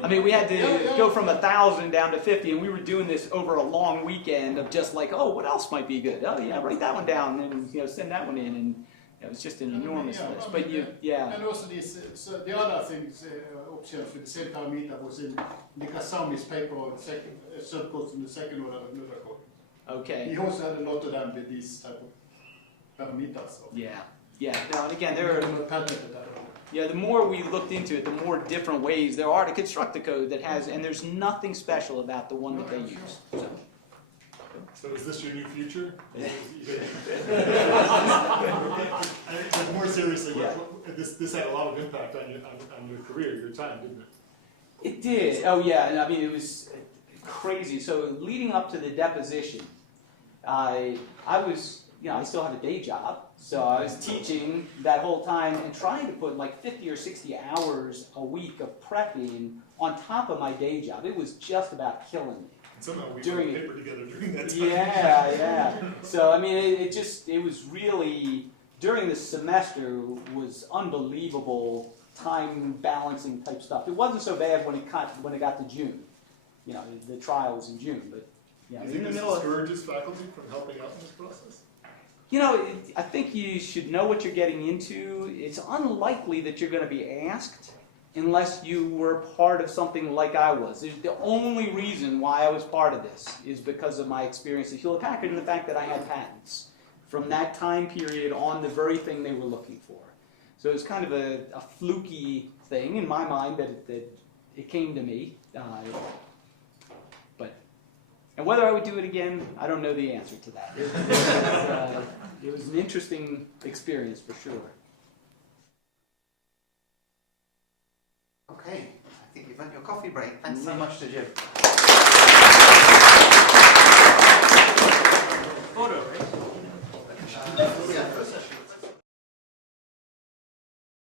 I mean, we had to go from 1,000 down to 50, and we were doing this over a long weekend of just like, oh, what else might be good? Oh, yeah, write that one down, and send that one in, and it was just an enormous list. But And also this, so the other things, options with the same parameter was in the Kasami's paper on subcodes in the second order of another code. Okay. He also had a lot of them with these type of parameters. So. Yeah. Now, and again, there are. Patented that. Yeah, the more we looked into it, the more different ways there are to construct the code that has, and there's nothing special about the one that they use. So is this your new future? But more seriously, this had a lot of impact on your career, your time, didn't it? It did. Oh yeah, and I mean it was crazy. So leading up to the deposition, I was I still have a day job, so I was teaching that whole time and trying to put like 50 or 60 hours a week of prepping on top of my day job. It was just about killing me. Somehow we put During- a paper together during that time. Yeah. So I mean, it was really, during the semester was unbelievable time balancing type stuff. It wasn't so bad when it got to June. The trial was in June, but Do you in think the this middle of, discourages faculty from helping out in this process? I think you should know what you're getting into. It's unlikely that you're going to be asked unless you were part of something like I was. The only reason why I was part of this is because of my experience at Hewlett-Packard and the fact that I had patents from that time period on the very thing they were looking for. So it was kind of a fluky thing in my mind that it came to me. And whether I would do it again, I don't know the answer to that. It was an interesting experience for sure. Okay, I think you've had your coffee break. Thanks so much to Jim.